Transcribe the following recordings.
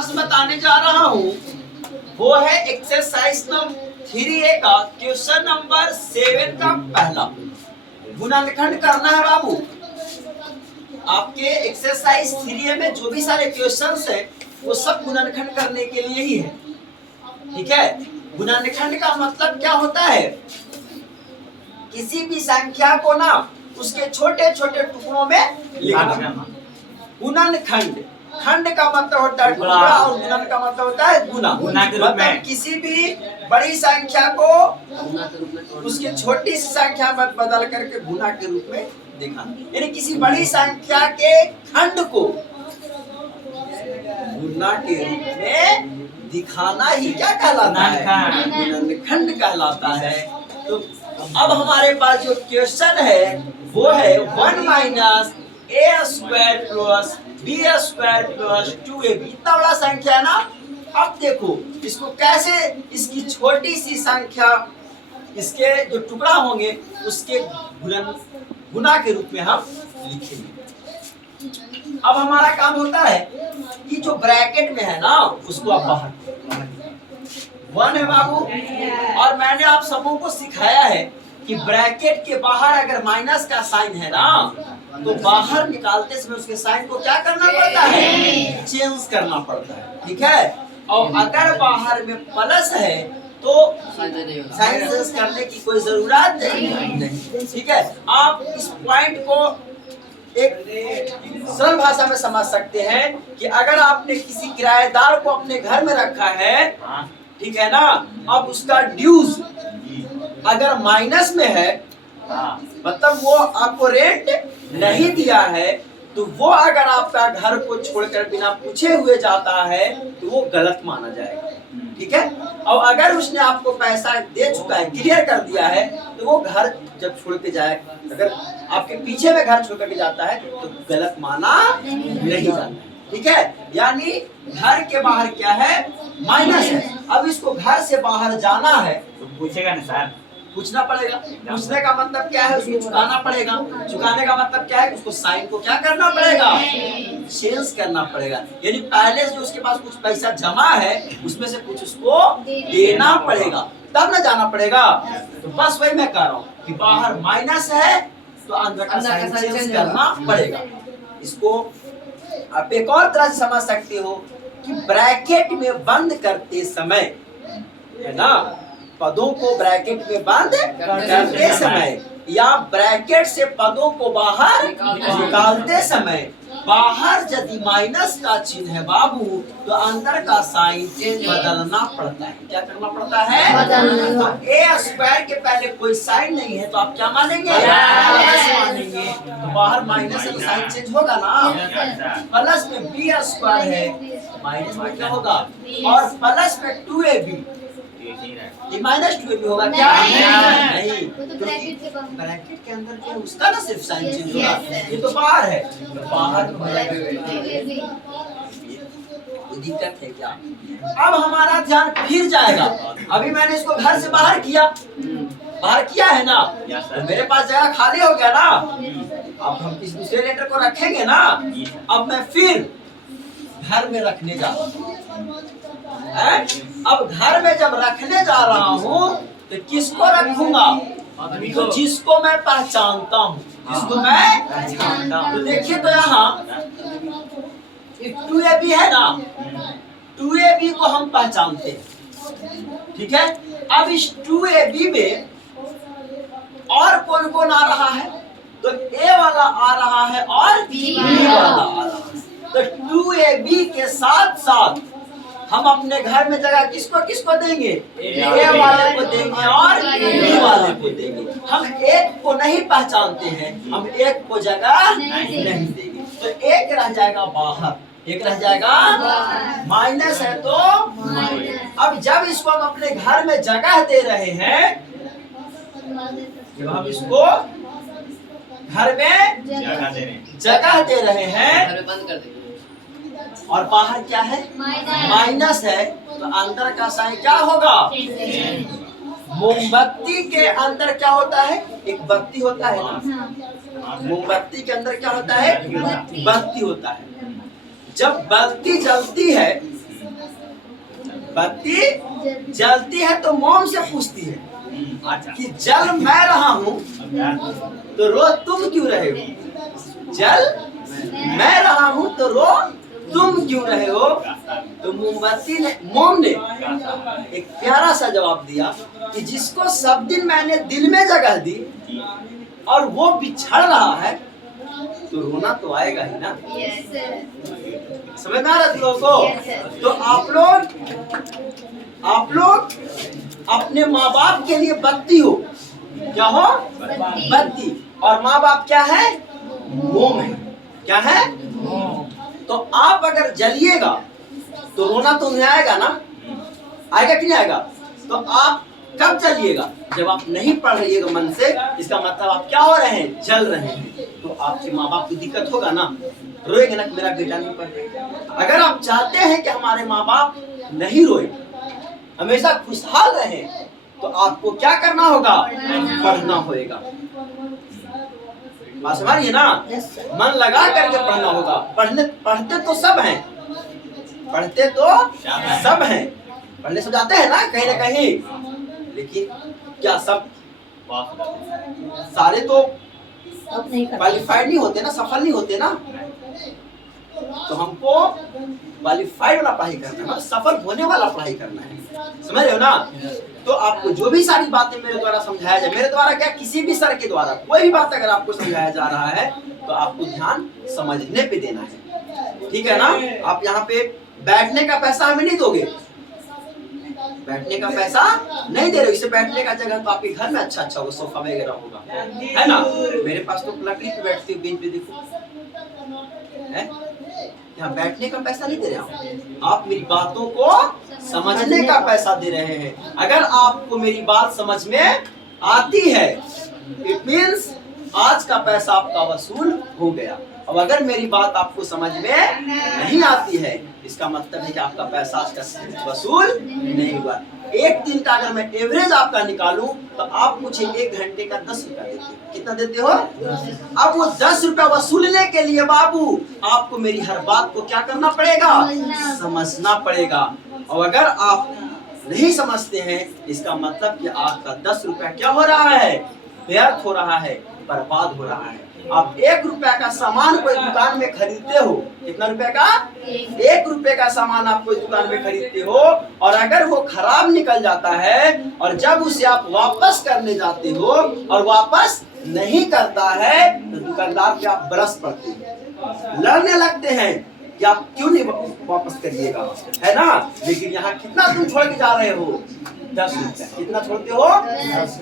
Class बताने जा रहा हूँ वो है एक्सरसाइज नंबर 3A का क्वेश्चन नंबर 7 का पहला गुणनखंड करना है बाबू। आपके एक्सरसाइज 3A में जो भी सारे क्वेश्चंस है वो सब गुणनखंड करने के लिए ही है। ठीक है, गुणनखंड का मतलब क्या होता है? किसी भी संख्या को ना उसके छोटे छोटे टुकड़ों में लिखना। गुणनखंड, खंड का मतलब होता है टुकड़ा और गुणन का मतलब होता है गुना। मतलब किसी भी बड़ी संख्या को उसके छोटी सी संख्या में बदल करके गुना के रूप में दिखाना, यानी किसी बड़ी संख्या के खंड को गुना के रूप में दिखाना ही क्या कहलाता है? गुणनखंड कहलाता है। तो अब हमारे पास जो क्वेश्चन है वो है 1 minus a square plus b square plus 2ab। इतना बड़ा संख्या है ना। अब देखो इसको कैसे, इसकी छोटी सी संख्या इसके जो टुकड़ा होंगे उसके गुना के रूप में हम लिखेंगे। अब हमारा काम होता है कि जो ब्रैकेट में है ना उसको आप बाहर 1 है बाबू। और मैंने आप सबों को सिखाया है कि ब्रैकेट के बाहर अगर माइनस का साइन है ना तो बाहर निकालते समय उसके साइन को क्या करना पड़ता है? चेंज करना पड़ता है। ठीक है, और अगर बाहर में प्लस है तो साइन चेंज करने की कोई जरूरत नहीं। ठीक है, आप इस पॉइंट को एक सरल भाषा में समझ सकते हैं कि अगर आपने किसी किराएदार को अपने घर में रखा है, ठीक है ना, अब उसका ड्यूज अगर माइनस में है मतलब वो आपको रेंट नहीं दिया है, तो वो अगर आपका घर को छोड़कर बिना पूछे हुए जाता है तो वो गलत माना जाएगा। ठीक है, और अगर उसने आपको पैसा दे चुका है, क्लियर कर दिया है, तो वो घर जब छोड़ के जाए, अगर आपके पीछे में घर छोड़ के जाता है तो गलत माना नहीं जाता। ठीक है, यानी घर के बाहर क्या है? माइनस है। अब इसको घर से बाहर जाना है तो पूछेगा ना सर, पूछना पड़ेगा। पूछने का मतलब क्या है? उसको चुकाना पड़ेगा। चुकाने का मतलब क्या है? उसको साइन को क्या करना पड़ेगा? चेंज करना पड़ेगा। यानी पहले से जो उसके पास कुछ पैसा जमा है उसमें से कुछ उसको देना पड़ेगा, तब ना जाना पड़ेगा। तो बस वही मैं कह रहा हूँ कि बाहर माइनस है तो अंदर का साइन चेंज करना पड़ेगा। इसको आप एक और तरह से समझ सकते हो कि ब्रैकेट में बंद करते समय है ना, पदों को ब्रैकेट में बंद करते समय या ब्रैकेट से पदों को बाहर निकालते समय बाहर यदि माइनस का चिन्ह है बाबू तो अंदर का साइन बदलना पड़ता है। क्या करना पड़ता है? तो a स्क्वायर के पहले कोई साइन नहीं है तो आप क्या मानेंगे? प्लस मानेंगे। तो बाहर माइनस है तो साइन चेंज होगा ना। प्लस में b स्क्वायर है, माइनस में क्या होगा? और प्लस में 2ab, माइनस 2ab होगा क्या? नहीं, ब्रैकेट के अंदर क्या उसका ना सिर्फ साइन चेंज होगा। ये तो बाहर है, तो बाहर दिक्कत है क्या? अब हमारा ध्यान फिर जाएगा। अभी मैंने इसको घर से बाहर किया, बाहर किया है ना, तो मेरे पास जगह खाली हो गया ना। अब हम इस दूसरे लेटर को रखेंगे ना। अब मैं फिर घर में रखने जा रहा हूँ। अब घर में जब रखने जा रहा हूँ तो किसको रखूंगा? तो जिसको मैं पहचानता हूँ, जिसको मैं पहचानता हूँ। तो देखिए तो यहाँ 2ab है ना, 2ab को हम पहचानते हैं। ठीक है, अब इस 2ab में और कौन कौन आ रहा है? तो a वाला आ रहा है और b वाला आ रहा है। तो 2ab के साथ साथ हम अपने घर में जगह किसको किसको देंगे? a वाले को देंगे और b वाले को देंगे। हम एक को नहीं पहचानते हैं, हम एक को जगह नहीं देंगे। तो एक रह जाएगा बाहर, एक रह जाएगा माइनस है तो अब जब इसको हम अपने घर में जगह दे रहे हैं, जब हम इसको घर में जगह दे रहे हैं और बाहर क्या है? माइनस है, तो अंदर का साइन क्या होगा? मोमबत्ती के अंदर क्या होता है? एक बत्ती होता है ना। मोमबत्ती के अंदर क्या होता है? बत्ती होता है। जब बत्ती जलती है बत्ती जलती है तो मोम से पूछती है कि जल मैं रहा हूँ तो रो तुम क्यों रहे हो? जल मैं रहा हूँ तो रो तुम क्यों रहे हो? तो मोमबत्ती ने मोम ने एक प्यारा सा जवाब दिया कि जिसको सब दिन मैंने दिल में जगह दी और वो बिछड़ रहा है तो रोना तो आएगा ही ना। समझ में आ रहा है लोगों को? तो आप लोग अपने माँ बाप के लिए बत्ती हो। क्या हो? बत्ती। और माँ बाप क्या है? मोम है। क्या है? तो आप अगर जलिएगा तो रोना तो नहीं आएगा ना? आएगा कि नहीं आएगा? तो आप कब जलिएगा? जब आप नहीं पढ़ रहिएगा मन से, इसका मतलब आप क्या हो रहे हैं? जल रहे हैं। तो आपके माँ बाप को दिक्कत होगा ना, रोएंगे ना कि मेरा बेटा नहीं पढ़ रहा। अगर आप चाहते हैं कि हमारे माँ बाप नहीं रोए, हमेशा खुशहाल रहे, तो आपको क्या करना होगा? पढ़ना होगा। बात समझ रही है ना? मन लगा करके पढ़ना होगा। पढ़ते तो सब हैं, पढ़ते तो सब हैं, पढ़ने सब जाते हैं ना कहीं, लेकिन क्या सब सारे तो क्वालिफाइड नहीं होते ना, सफल नहीं होते ना। तो हमको क्वालिफाइड वाला पढ़ाई करना है, सफल होने वाला पढ़ाई करना है। समझ रहे हो ना? तो आपको जो भी सारी बातें मेरे द्वारा समझाया जाए, मेरे द्वारा क्या, किसी भी सर के द्वारा कोई भी बात अगर आपको समझाया जा रहा है तो आपको ध्यान समझने पे देना है। ठीक है ना? आप यहाँ पे बैठने का पैसा हमें नहीं दोगे, बैठने का पैसा नहीं दे रहे हो, इसे बैठने का जगह तो आपके घर में अच्छा होगा, सोफा वगैरह होगा, है ना? मेरे पास तो लकड़ी पे बैठती हूँ, बेंच पे देखो है। यहाँ बैठने का पैसा नहीं दे रहे हो, आप मेरी बातों को समझने का पैसा दे रहे हैं। अगर आपको मेरी बात समझ में आती है, इट मीन्स आज का पैसा आपका वसूल हो गया। अब अगर मेरी बात आपको समझ में नहीं आती है, इसका मतलब है कि आपका पैसा आज का वसूल नहीं हुआ। एक दिन का अगर मैं एवरेज आपका निकालूं तो आप मुझे 1 घंटे का 10 रुपया देते हो। कितना देते हो? अब वो 10 रुपया वसूलने के लिए बाबू आपको मेरी हर बात को क्या करना पड़ेगा? समझना पड़ेगा। और अगर आप नहीं समझते हैं, इसका मतलब कि आपका 10 रुपया क्या हो रहा है? व्यर्थ हो रहा है, बर्बाद हो रहा है। आप 1 रुपया का सामान कोई दुकान में खरीदते हो, कितना रुपए का? 1 रुपए का सामान आप कोई दुकान में खरीदते हो, और अगर वो खराब निकल जाता है और जब उसे आप वापस करने जाते हो और वापस नहीं करता है तो दुकानदार पे आप बरस पड़ते हैं, लड़ने लगते हैं कि आप क्यों नहीं वापस करिएगा, है ना? लेकिन यहाँ कितना तुम छोड़ के जा रहे हो? 10 रुपया। कितना छोड़ते हो?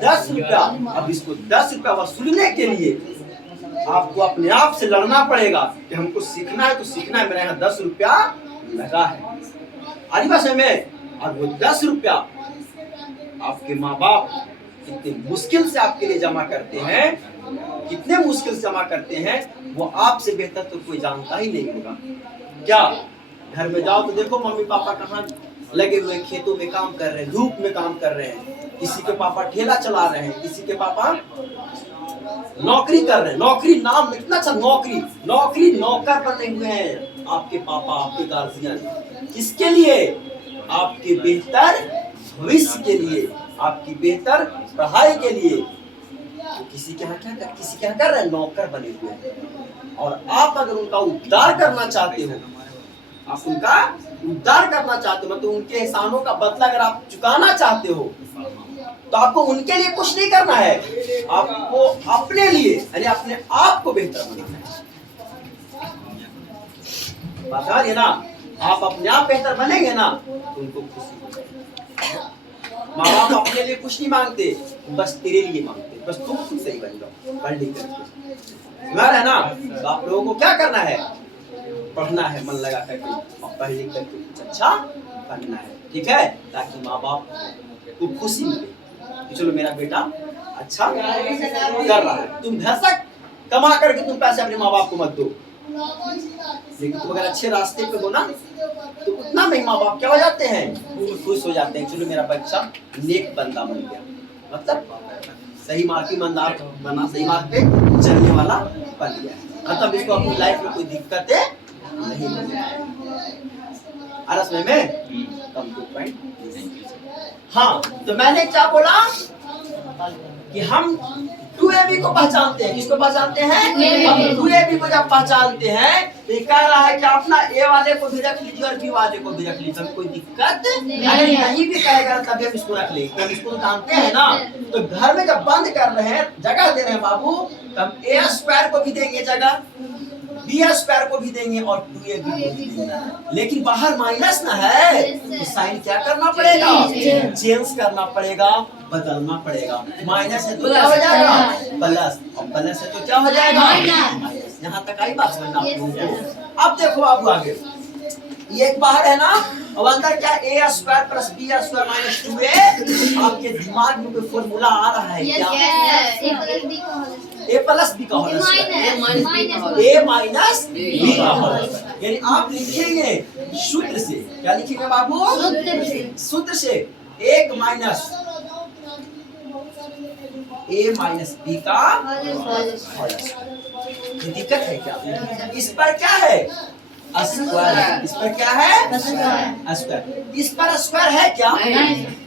10 रुपया। अब इसको 10 रुपया वसूलने के लिए आपको अपने आप से लड़ना पड़ेगा कि हमको सीखना है तो सीखना है। मेरे यहाँ 10 रुपया लगा है, आधी भाषा में। और वो 10 रुपया आपके माँ बाप कितने मुश्किल से आपके लिए जमा करते हैं, कितने मुश्किल से जमा करते हैं, वो आपसे बेहतर तो कोई जानता ही नहीं होगा। क्या घर में जाओ तो देखो मम्मी पापा कहाँ लगे हुए हैं, खेतों में काम कर रहे हैं, धूप में काम कर रहे हैं। किसी के पापा ठेला चला रहे हैं, किसी के पापा नौकरी कर रहे हैं। नौकरी नाम इतना अच्छा, नौकरी नौकर बने हुए हैं आपके पापा, आपके गार्जियन। किसके लिए? आपके बेहतर भविष्य के लिए, आपकी बेहतर पढ़ाई के लिए। तो किसी के यहाँ कर रहे हैं, नौकर बने हुए हैं। और आप अगर उनका उद्धार करना चाहते हो, आप उनका उद्धार करना चाहते हो, मतलब उनके एहसानों का बदला अगर आप चुकाना चाहते हो, तो आपको उनके लिए कुछ नहीं करना है, आपको अपने लिए यानी अपने आप को बेहतर बनाना है। बात है ना? आप अपने आप बेहतर बनेंगे ना तो उनको खुशी होगी। माँ बाप अपने लिए कुछ नहीं मांगते, बस तेरे लिए मांगते, बस तुम खुद सही बन जाओ, पढ़ लिख करके, है ना? तो आप लोगों को क्या करना है? पढ़ना है मन लगा करके, और पढ़ लिख करके कुछ अच्छा बनना है। ठीक है? ताकि माँ बाप को खुशी मिले, चलो मेरा बेटा अच्छा कर रहा है। तुम पैसा कमा करके तुम पैसे अपने माँ बाप को मत दो, लेकिन तुम अगर अच्छे रास्ते पे हो ना तो उतना में माँ बाप क्या हो जाते हैं? खुश हो जाते हैं। चलो मेरा बच्चा नेक बंदा बन गया, मतलब सही मार्ग ईमानदार बना, सही मार्ग पे चलने वाला बन गया, मतलब इसको अपनी लाइफ में कोई दिक्कतें नहीं होगी। आ समझ में? Come two point. हाँ, तो मैंने क्या बोला कि हम 2ab को पहचानते हैं। किसको पहचानते हैं? हम 2ab को जब पहचानते हैं तो ये कह रहा है कि अपना a वाले को भी रख लीजिए और b वाले को भी रख लीजिए, कोई दिक्कत नहीं भी कहेगा तभी हम इसको रख लेंगे। हम इसको जानते हैं ना, तो घर में जब बंद कर रहे हैं, जगह दे रहे हैं बाबू, तब a स्क्वायर को भी देंगे जगह, बी स्क्वायर को भी देंगे और 2ab को भी देंगे। लेकिन बाहर माइनस ना है तो साइन क्या करना पड़ेगा? चेंज करना पड़ेगा, बदलना पड़ेगा। माइनस है तो क्या हो जाएगा? प्लस, और प्लस है तो क्या हो जाएगा? माइनस। यहाँ तक आई बात समझना आप लोगों को। अब देखो आप आगे, ये एक बाहर है ना, अब अंदर क्या? a square plus b square minus 2a। आपके दिमाग में कोई फॉर्मूला आ रहा है क्या? a प्लस b का whole square, a minus b का होल स्क्वायर। यानी आप लिखेंगे सूत्र से, क्या लिखेंगे बाबू? सूत्र से 1 माइनस a माइनस b का होल स्क्वायर। ये दिक्कत है क्या? इस पर क्या है? स्क्वायर। इस पर क्या है? स्क्वायर। इस पर स्क्वायर है क्या?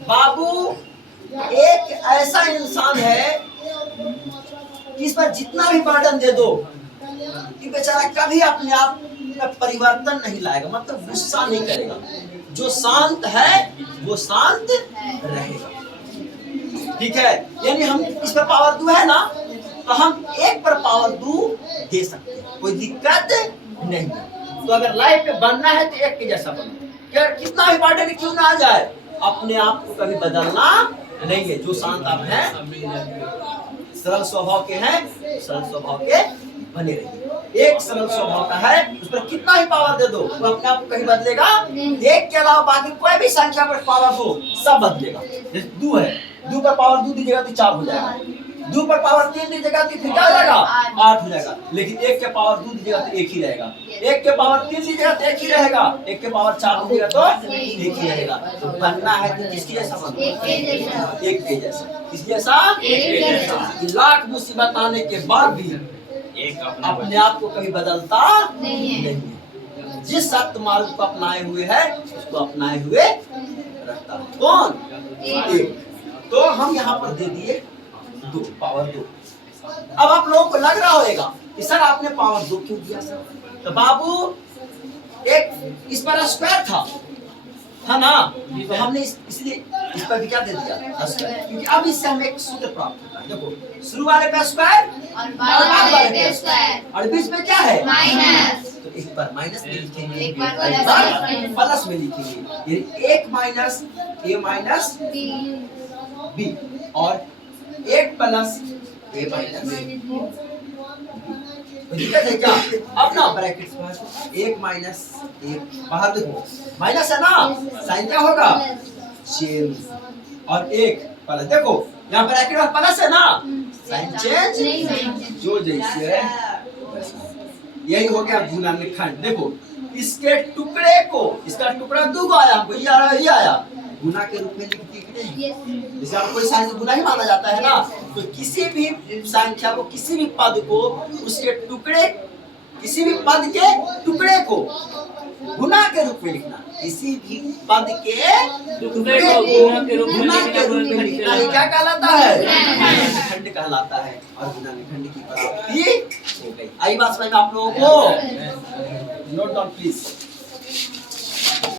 बाबू एक ऐसा इंसान है कि इस पर जितना भी बर्डन दे दो कि बेचारा कभी अपने आप में परिवर्तन नहीं लाएगा, मतलब गुस्सा नहीं करेगा। जो शांत है वो शांत रहेगा। ठीक है, यानी हम इस पर पावर 2 है ना, तो हम 1 पर पावर 2 दे सकते हैं, कोई दिक्कत नहीं। तो अगर लाइफ में बनना है तो 1 के जैसा बनो, यार कितना भी बर्डन क्यों ना आ जाए, अपने आप को कभी बदलना नहीं है। जो शांत आप हैं, सरल स्वभाव के हैं, सरल स्वभाव के बने रहिए। एक सरल स्वभाव का है, उस पर कितना ही पावर दे दो वो अपने आप को कहीं बदलेगा। 1 के अलावा बाकी कोई भी संख्या पर पावर दो सब बदलेगा। जैसे 2 है, 2 पर पावर 2 दीजिएगा तो 4 हो जाएगा, 2 पर पावर 3 दीजिएगा तो फिर क्या हो जाएगा? 8 हो जाएगा। लेकिन 1 के पावर 2 दीजिएगा तो 1 ही रहेगा, 1 के पावर 3 दीजिएगा तो 1 ही रहेगा, 1 के पावर 4 दीजिएगा तो 1 ही रहेगा। तो बनना है तो किसके जैसा बनो? 1 के जैसा। किस जैसा? 1 के जैसा। लाख मुसीबत आने के बाद भी अपने आप को कभी बदलता नहीं है। जिस सत्य मार्ग को अपनाए हुए है उसको अपनाए हुए रहता है। कौन? 1। तो हम यहाँ पर दे दिए 2, पावर 2। अब आप लोगों को लग रहा होगा कि सर आपने पावर 2 क्यों दिया सर? तो बाबू एक इस पर स्क्वायर था ना, तो हमने इसलिए इस पर भी क्या दे दिया? स्क्वायर, क्योंकि अब इससे हमें एक सूत्र प्राप्त होता है। देखो शुरू वाले पे स्क्वायर और बाद वाले पे स्क्वायर, और बीच में क्या है? माइनस। तो एक बार माइनस में लिखेंगे, एक बार प्लस में लिखेंगे। यानी 1 माइनस a माइनस b और 1 प्लस a माइनस b। दिक्कत है क्या? अब ना ब्रैकेट्स में 1 माइनस 1 बाहर देखो, माइनस है ना, साइन क्या होगा? चेंज। और 1 प्लस, देखो यहाँ ब्रैकेट और प्लस है ना, साइन चेंज। जो जैसे है यही हो गया गुना में खंड। देखो इसके टुकड़े को, इसका टुकड़ा 2 को आया, हमको ये आया, ये आया, गुना के रूप में लिख दिए। जैसे आप कोई संख्या गुना ही माना जाता है ना, तो किसी भी संख्या को, किसी भी पद को, उसके टुकड़े, किसी भी पद के टुकड़े को गुना के रूप में लिखना। किसी भी पद के टुकड़े को गुना के रूप में लिखना ये क्या कहलाता है? खंड कहलाता है। और गुना में खंड की प्राप्ति हो गई। आई बात समझ में आप लोगों को? Note down please.